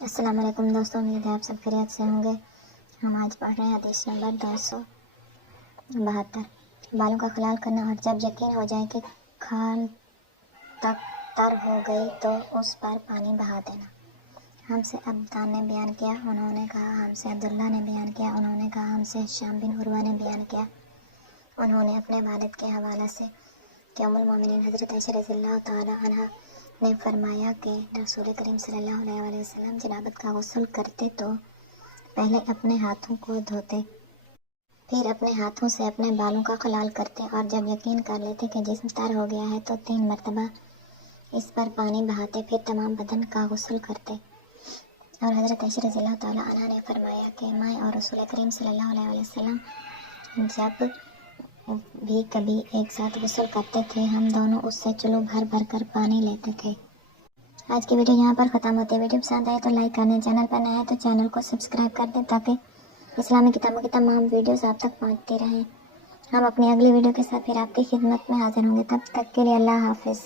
السلام علیکم دوستوں، امید ہے آپ سب خیریت سے ہوں گے۔ ہم آج پڑھ رہے ہیں حدیث نمبر 272۔ بالوں کا خلال کرنا، اور جب یقین ہو جائے کہ کھال تک تر ہو گئی تو اس پر پانی بہا دینا۔ ہم سے عبدان نے بیان کیا، انہوں نے کہا ہم سے عبداللہ نے بیان کیا، انہوں نے کہا ہم سے ہشام بن عروہ نے بیان کیا، انہوں نے اپنے والد کے حوالہ سے کہ ام المومنین حضرت عائشہ رضی اللہ تعالی عنہا نے فرمایا کہ رسول کریم صلی اللہ علیہ وسلم جنابت کا غسل کرتے تو پہلے اپنے ہاتھوں کو دھوتے، پھر اپنے ہاتھوں سے اپنے بالوں کا خلال کرتے، اور جب یقین کر لیتے کہ جسم تر ہو گیا ہے تو 3 مرتبہ اس پر پانی بہاتے، پھر تمام بدن کا غسل کرتے۔ اور حضرت عائشہ رضی اللہ تعالی عنہا نے فرمایا کہ میں اور رسول کریم صلی اللہ علیہ وسلم جب بھی کبھی ایک ساتھ غسل کرتے تھے، ہم دونوں اس سے چلو بھر بھر کر پانی لیتے تھے۔ آج کی ویڈیو یہاں پر ختم ہوتی ہے۔ ویڈیو پسند آئے تو لائک کر دیں، چینل پر نئے ہیں تو چینل کو سبسکرائب کر دیں تاکہ اسلامی کتابوں کی تمام ویڈیوز آپ تک پہنچتی رہیں۔ ہم اپنی اگلی ویڈیو کے ساتھ پھر آپ کی خدمت میں حاضر ہوں گے، تب تک کے لیے اللہ حافظ۔